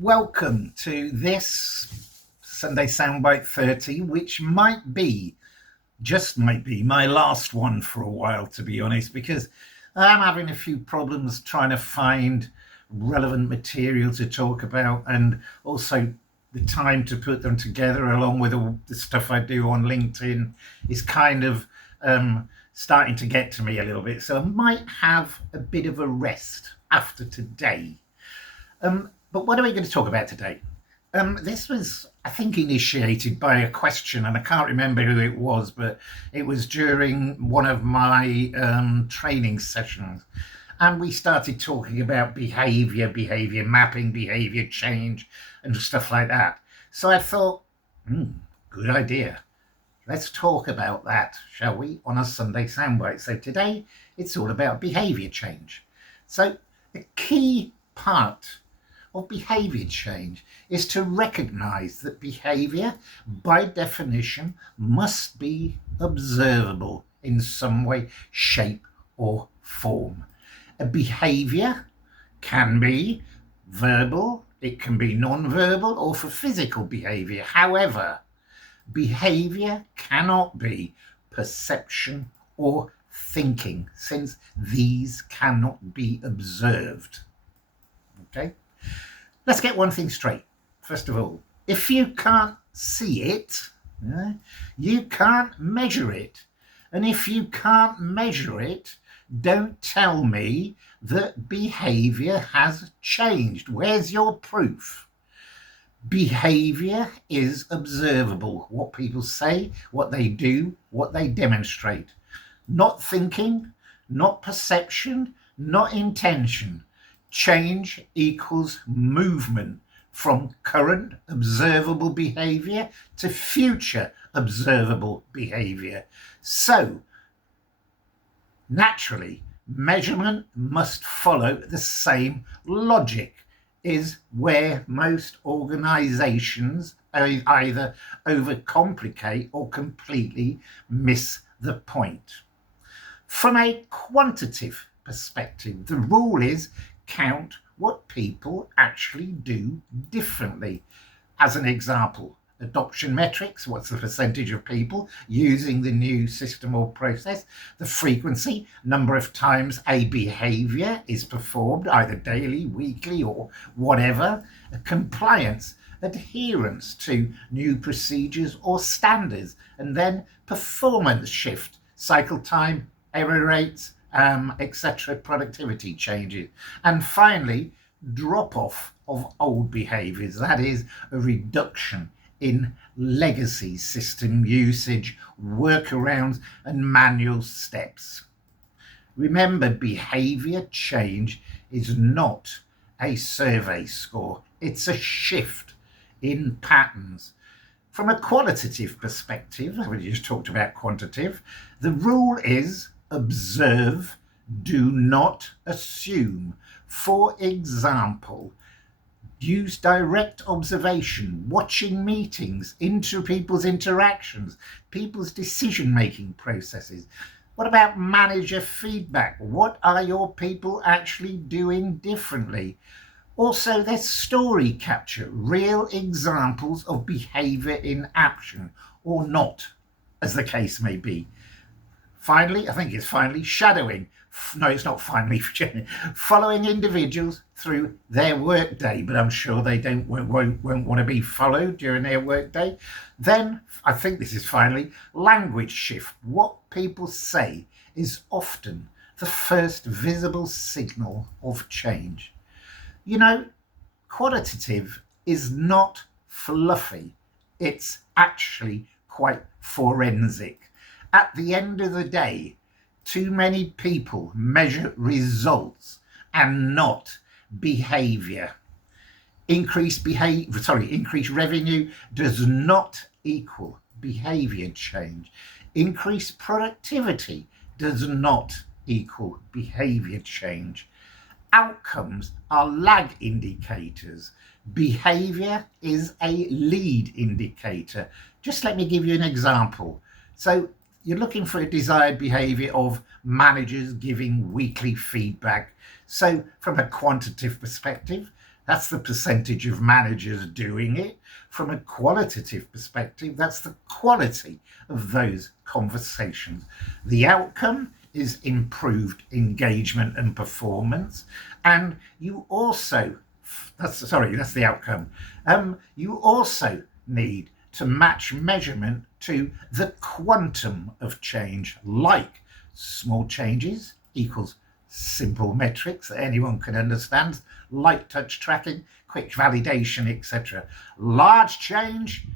Welcome to this Sunday SoundByte 30, which just might be my last one for a while, to be honest, because I'm having a few problems trying to find relevant material to talk about, and also the time to put them together along with all the stuff I do on LinkedIn is kind of starting to get to me a little bit. So I might have a bit of a rest after today. But what are we going to talk about today? This was, I think, initiated by a question, and I can't remember who it was, but it was during one of my training sessions. And we started talking about behavior mapping, behavior change, and stuff like that. So I thought, good idea. Let's talk about that, shall we, on a Sunday SoundByte. So today, it's all about behavior change. So a key part of behavior change is to recognize that behavior, by definition, must be observable in some way, shape, or form. A behavior can be verbal, it can be non-verbal, or for physical behavior. However, behavior cannot be perception or thinking, since these cannot be observed. Okay? Let's get one thing straight. First of all, if you can't see it, you can't measure it. And if you can't measure it, don't tell me that behavior has changed. Where's your proof? Behavior is observable. What people say, what they do, what they demonstrate. Not thinking, not perception, not intention. Change equals movement from current observable behavior to future observable behavior. So, naturally, measurement must follow the same logic, is where most organizations either overcomplicate or completely miss the point. From a quantitative perspective, the rule is count what people actually do differently. As an example, adoption metrics, what's the percentage of people using the new system or process, the frequency, number of times a behavior is performed, either daily, weekly, or whatever, compliance, adherence to new procedures or standards, and then performance shift, cycle time, error rates, etc., productivity changes. And finally, drop off of old behaviors, that is a reduction in legacy system usage, workarounds, and manual steps. Remember, behavior change is not a survey score, it's a shift in patterns. From a qualitative perspective, we just talked about quantitative, the rule is observe, do not assume. For example, use direct observation, watching meetings, people's interactions, people's decision-making processes. What about manager feedback? What are your people actually doing differently? Also, there's story capture, real examples of behavior in action, or not, as the case may be. Finally, I think it's finally, shadowing. No, it's not finally. Following individuals through their workday, but I'm sure they won't want to be followed during their workday. Then, I think this is finally, language shift. What people say is often the first visible signal of change. You know, qualitative is not fluffy. It's actually quite forensic. At the end of the day, too many people measure results and not behavior. Increased revenue does not equal behavior change. Increased productivity does not equal behavior change. Outcomes are lag indicators. Behavior is a lead indicator. Just let me give you an example. So you're looking for a desired behavior of managers giving weekly feedback. So from a quantitative perspective, That's the percentage of managers doing it. From a qualitative perspective, that's the quality of those conversations. The outcome is improved engagement and performance. And you also, that's the outcome. You also need to match measurement to the quantum of change, like small changes equals simple metrics that anyone can understand, light touch tracking, quick validation, etc. Large change,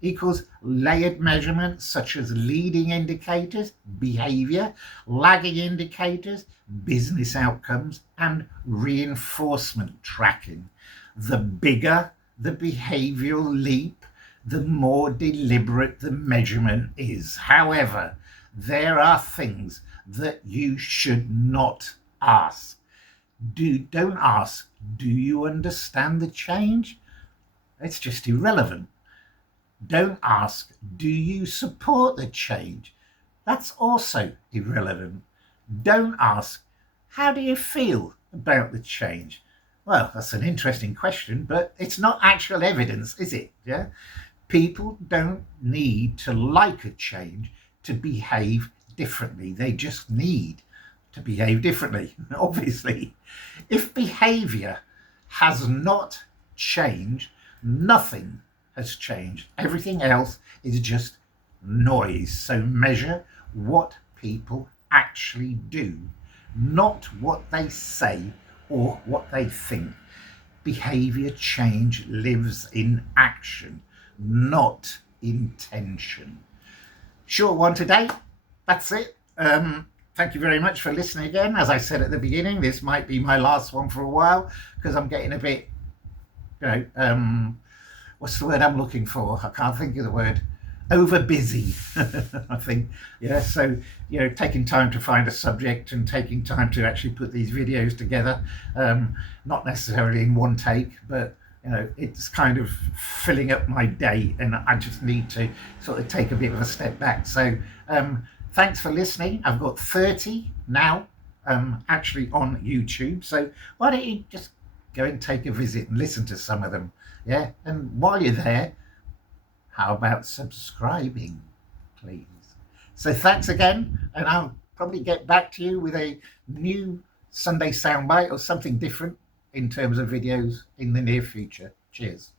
equals layered measurements such as leading indicators, behavior, lagging indicators, business outcomes, and reinforcement tracking. The bigger the behavioral leap, the more deliberate the measurement is. However, there are things that you should not ask. Don't ask, do you understand the change? It's just irrelevant. Don't ask, do you support the change? That's also irrelevant. Don't ask, how do you feel about the change? Well, that's an interesting question, but it's not actual evidence, is it? Yeah. People don't need to like a change to behave differently. They just need to behave differently, obviously. If behavior has not changed, nothing has changed. Everything else is just noise. So measure what people actually do, not what they say or what they think. Behavior change lives in action, not intention. Short one today. That's it. Thank you very much for listening again. As I said at the beginning, this might be my last one for a while because I'm getting a bit, what's the word I'm looking for? I can't think of the word. Over busy, I think. Yeah, so, taking time to find a subject and taking time to actually put these videos together, not necessarily in one take, but it's kind of filling up my day, and I just need to sort of take a bit of a step back. So thanks for listening. I've got 30 now actually on YouTube, so why don't you just go and take a visit and listen to some of them. Yeah, and while you're there, how about subscribing, please? So thanks again, and I'll probably get back to you with a new Sunday soundbite or something different in terms of videos in the near future. Cheers.